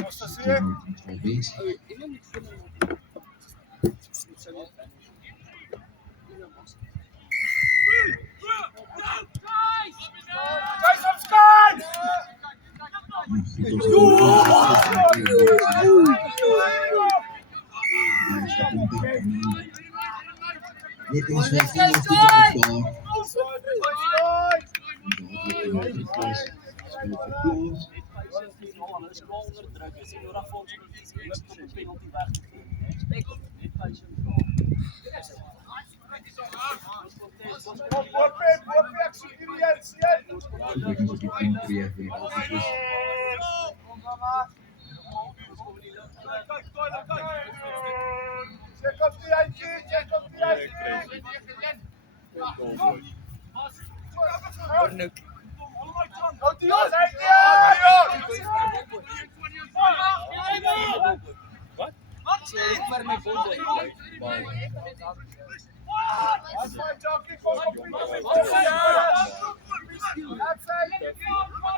Nossa, sim. Talvez. Guys op sky!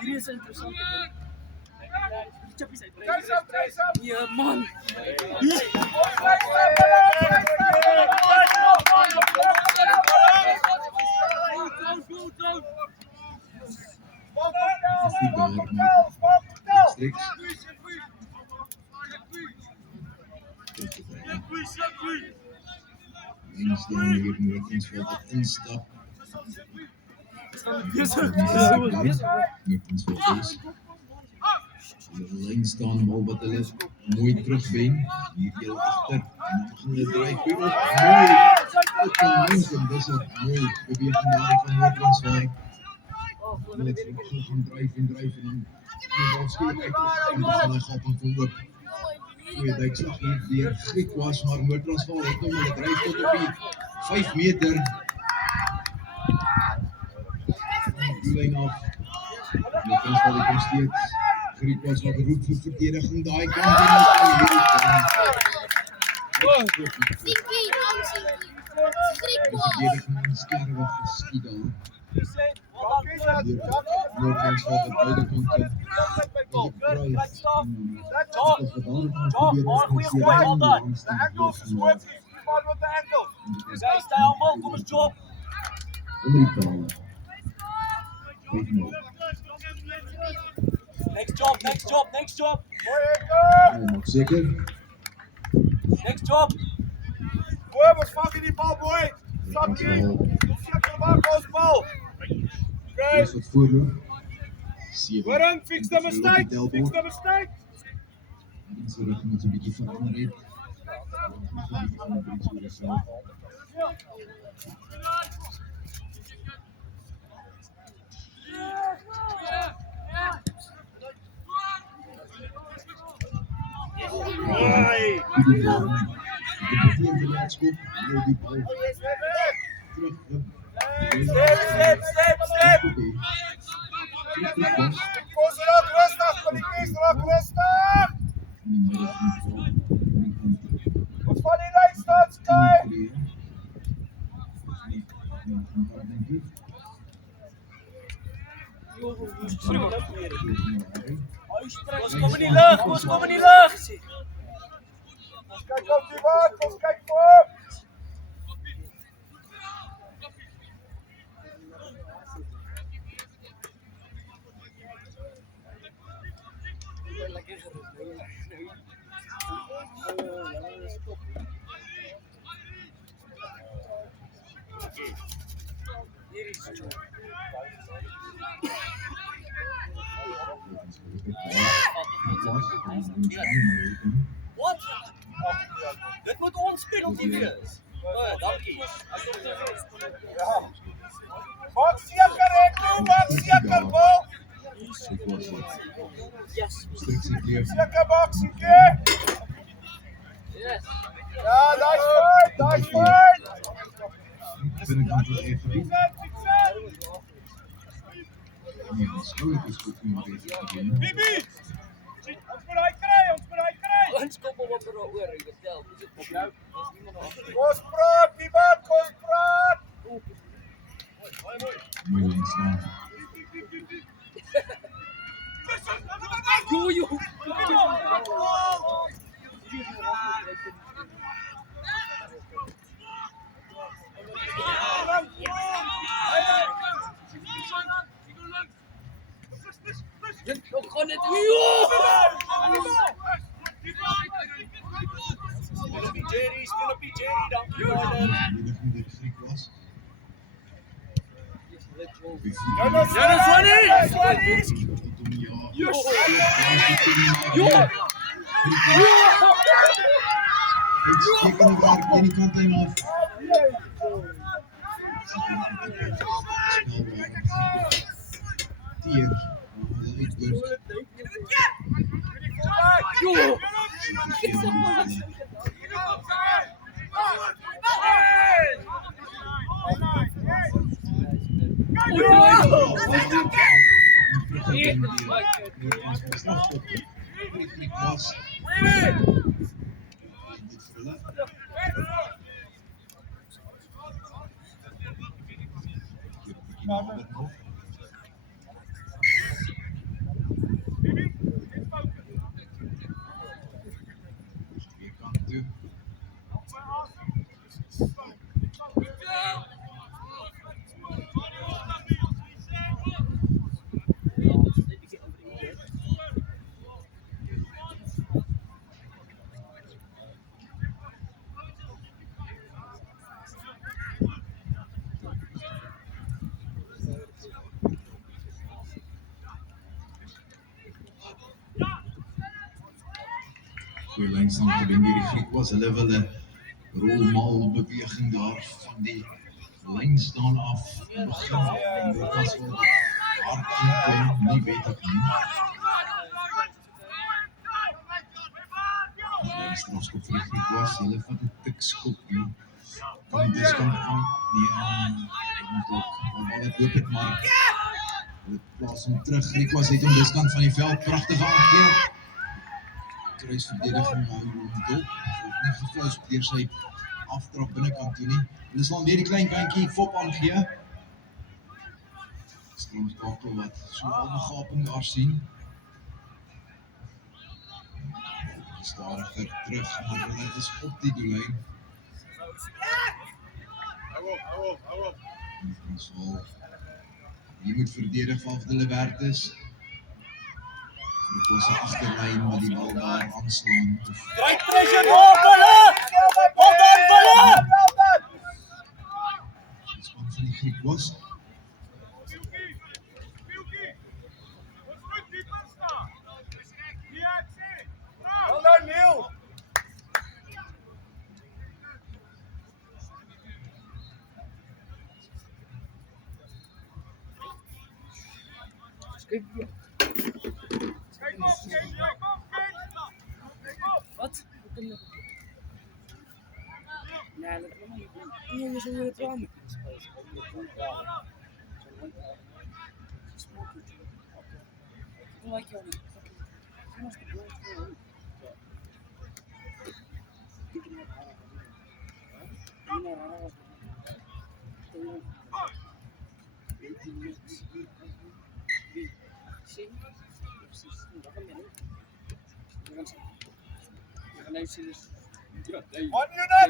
Hier is interessant. Ja, man. Lyn staan al wat hulle mooi terugwen. Hier heel agter. En dan gaan hulle draai goed op. Mooi. Ook al mense, dis 'n mooi beweging daar van Noord-Transvaal. Hulle gaan dryf en dan die skielik uit en dan gaan hy gaan van oop. Goeie duikslag hier deur Griekwas, maar Noord-Transvaal het hom hulle dryf tot op die 5 meter. Die lyn af. Noord-Transvaal het hom steeds. Griekwas wat roep vir verdediging daai kant en hierdie kant. Verdediging skerwe geskied daar. Noord-Transvaal het beide kante. Goeie gooi, al dan. De enkels gescoord, maar met de enkels. Zij staan allemaal, kom eens job. Onder die paal. 5-0. Next job. Nog zeker. Next job. Boy, wat vangen die bal, boy? Stap hier. Check de bal, ons bal. Is wat voorloop. 7. Warren, fix the mistake. Mense rug moet 'n bietjie verander het. Mooi. Step. Koos raak rustig, van die kies raak rustig. Wat van die lijn staat, Sky? Koos, kom in die lucht. Kijk op die waard, Koos, kijk voor. Wat? Dit moet ons penalty wees. Dankie. Maak seker, Ekko, maak seker, bal. Yes. Seker, baksie. Yes. Ja, daai fijn. Binnenkant wel even Fix doen. it. Nee, dat is goed, is goed om weer te beginnen. Bibi, ons moet hy kry. Ons kom op oor, jy vertel. Dis dit op jou. Ons niemand nog. Koos praat, niemand, koos praat. Mooi lijn staan. Jojo! Ook gewoon het. Speel op die Jerry, dankjewel. verdedigende Griek was. Dennis, Uitstekende werk aan die kantlyn af. Tier. Goeie lynstand gewen deur die Griek was. Hulle wil 'n rolmal beweging daar van die lyn staan af begin. En dit was wel hard gekom, nie wettig nie. Die strafskop vir die Griek was. Hulle vat 'n tikskop nie. Van die diskant van dit loop het maar hulle plaas hom terug. Griek was het hom diskant van die veld pragtig aangekeer. Kruisverdediging hou hom dop. Word nie geflous deur sy aftrap binnekant toe nie. Hulle sal weer die klein kantjie fop aangee. Stroomskakel wat so al 'n gaping daar sien. Stadiger terug, maar hulle is op die doellyn. hou op. Hier moet verdedig vanaf hulle werd is. Dit was 'n agterlyn wat die bal daar aanslaan. Draai pressure op, hold on. Die span van die Griek was. Well done, Neil. Wat? Nee, dat kan niet. Nee, je zou het wel moeten spelen. Like you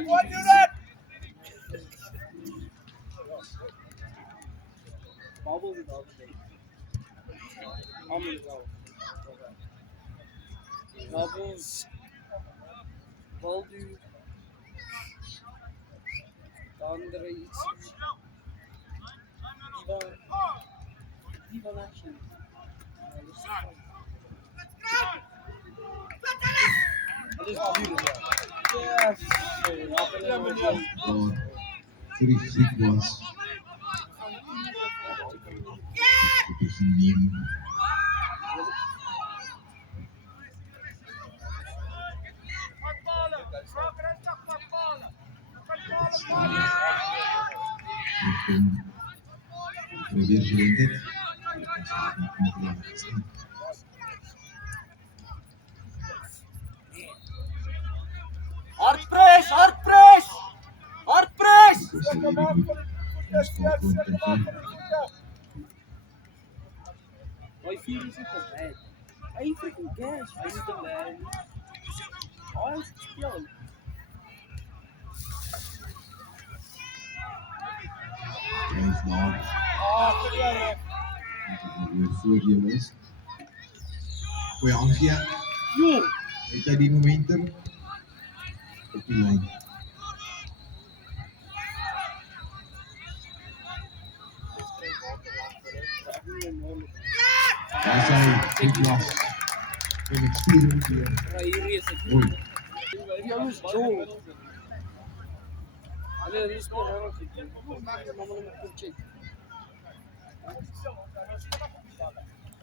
One unit. Bubbles is all day. How many Bubbles, Baldu, Dandre, Ivan actually. That is beautiful. Yes. Vir die Griek was. Dit is geneem. Probeer geleentheid. Hard press, hard press, hard press. Vai filho, você consegue. Aí freaking gas, velho, man. Olha esse espião. Drijf daar. Ah, goed jij, Weer voordeel is. Goeie Angie. Joh! Het hy die momentum? Op die lijn. Daar is hy. Goed las. En ek stuur hom weer. Maar hier is het. Mooi. Die ouens Joel. Hulle is nie reg gekry. Maar hulle moet kom check.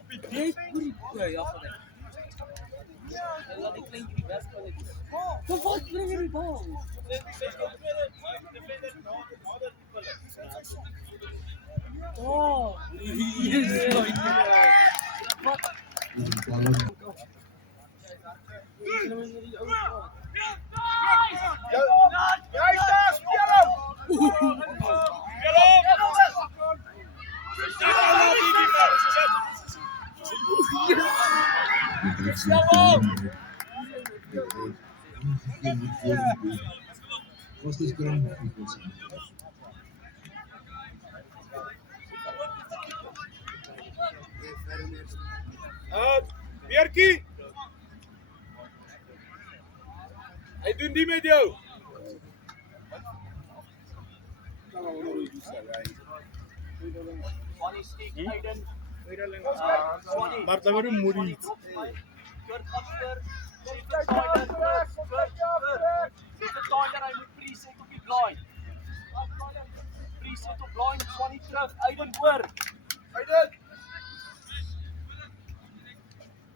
Dit goeie boy, ja, van dit. En laat die kleintjie die beste van dit. Maar wat bring jy die bal? Oh, yes, wat? Jij staat, speel hem! Speel hem! Was dus kram. Bierkie! Hij doet niet met jou. Maar dat wordt een moeilijk.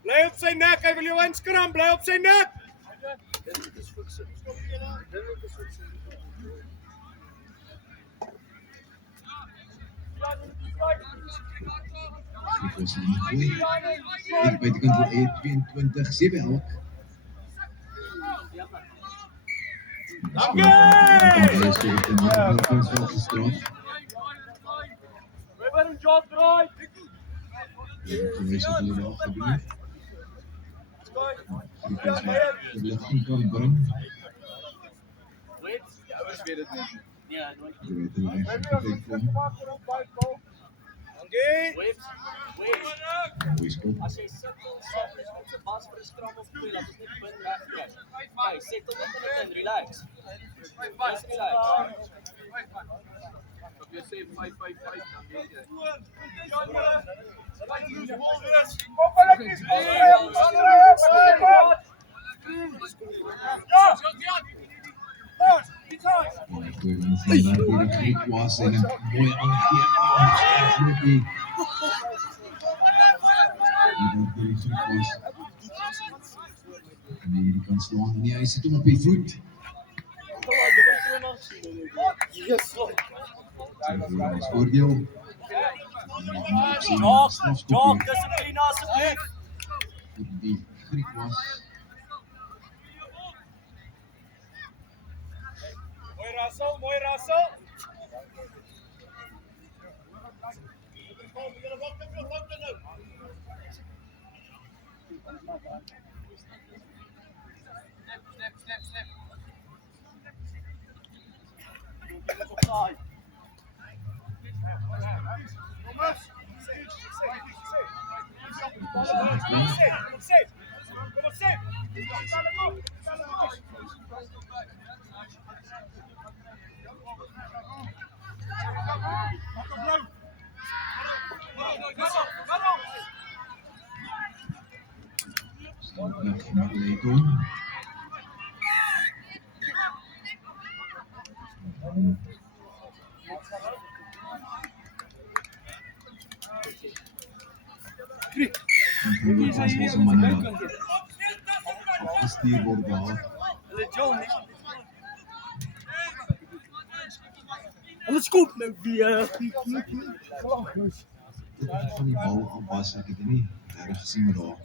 Blij op zijn nek, hij wil jou inskram, blij op zijn nek! Dit was een goeie. Ik weet ik kan wel 22 7 elk. Hij is ook een kans wel gestraft. We hebben een job draai! Geweest dat we wel gebeurd. De lichting kan brengen. Ja, we weten het niet. Ja, nooit. Je weet er echt gekeken van. Oké. Goeie schop. As jy sit met se bas vir 'n skram of twee, laat ons net bin reg kry. Hey, settle net in en relax. Relax. Op jy sê 555 dan weet jy. Goeie van vandaag die de Griek was en een mooie aangegeven met die. Die Griek was. En die kan slaan. Nee, hij zit hem op je voet. Dat is voordeel. Jok, dissipline asseblief. Die Griek was. Mooi Rassel. Standweg met Leeton. En van zoals een man afgestuurd wordt daar. Alles goed nou weer. Dit is van die bal afwas, ek het dit nie erg gesien met daar.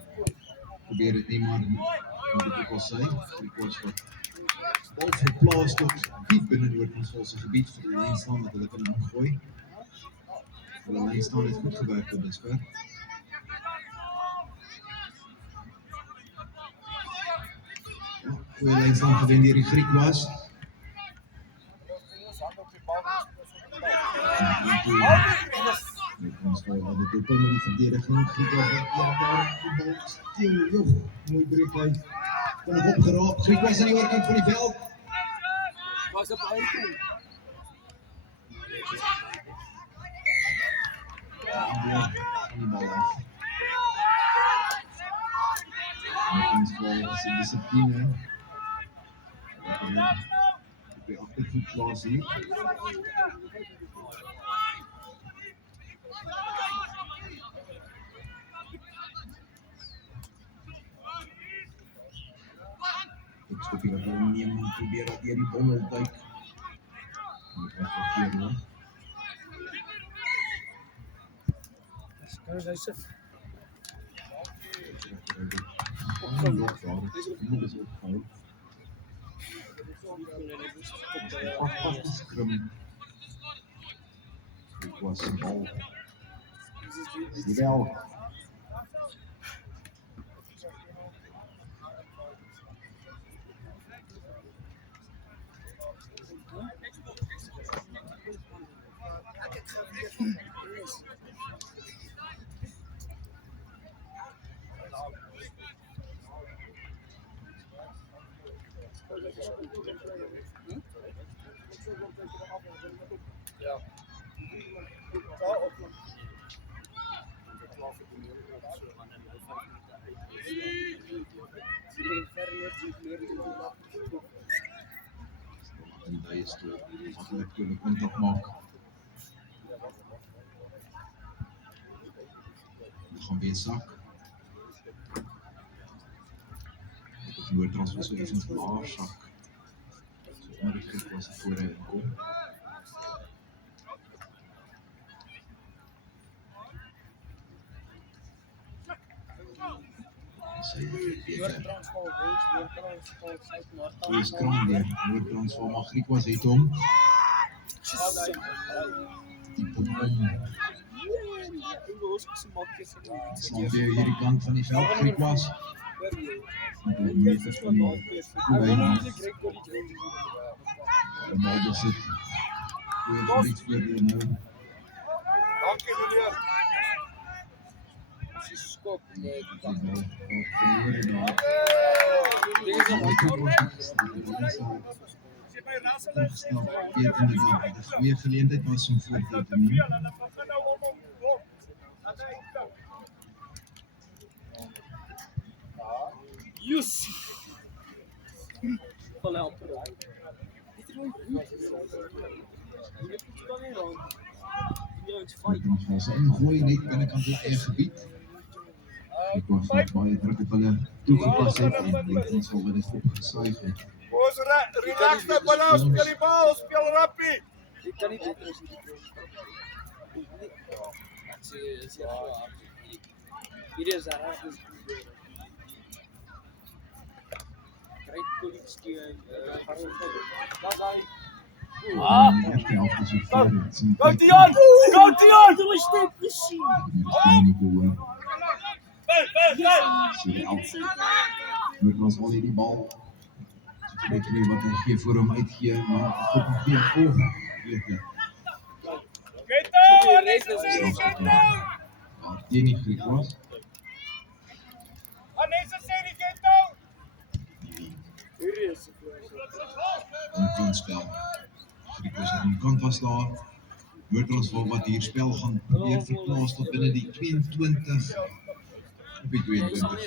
Probeer dit nie maar moet ek ook al sê, Griekwas wat bal verplaas tot diep binne die oorkomsvalse gebied vir die lyn staan dat hulle kan ingooi. Vir die lyn staan het goed gewerk tot dusver. Goeie lynstand gewen deur die Griek was. Transvaal wat dit op met die verdediging. Griek was wat daar die bal steel. Joh, mooi breek hy. Kon nog opgeraap. Griek was aan die oorkant van die veld. Was op hy toe. Ja, van die bal af. Transvaal was in discipline. Op die agtervoet plaas hier. Dit skop hier wat hulle neem en probeer dat deur die bondel duik. Dit was verkeerd hoor. Kan jy sit? Pas skrim. Dit was een bal. Jawel. Ja. En daar is toe makkelijk kunnen contact maken. We gaan weer zak. Ik heb nooit trouwens zo even een haarzak. Maar ik kreeg was het voor hij kon. Goeie skram weer. Noordtransvaal maar Griek was het om. Die pop om. Slaan weer hierdie kant van die veld. Griek was. Met een meter van die Koewijn af. De bal bezit. Goeie gebiedsvoordeel nou. Dankie meneer. Skop. Die bal verloren daar. Weer inderdaad, een goede geleentheid was om voordeel te nemen. Yes. Van helpen. Transvaal se ingooi net binnekant hulle eie gebied. Ek was baie druk op hulle toegepas het en die Transvaal wat dit opgesuig het. Boys, relax nou, bal, speel die bal, speel rappie. Ik kan niet beter als hier is daar. Krijg politie Die eerste helft is hier voor het sien. Go Dion! Go Dion! Doe eens dit misschien. Noordtransvaal het die bal. Ek weet nie wat hy gee voor hom uitgee, maar God gee oog. Weet jy. Get unnecessary, get down! Waar teen die Griek was. Unnecessary, get down! Hier is Een kantspel. Griek was aan die kant was daar. Noordtransvaal wat hier spel gaan probeer verplaas tot binne die 22 op die 22.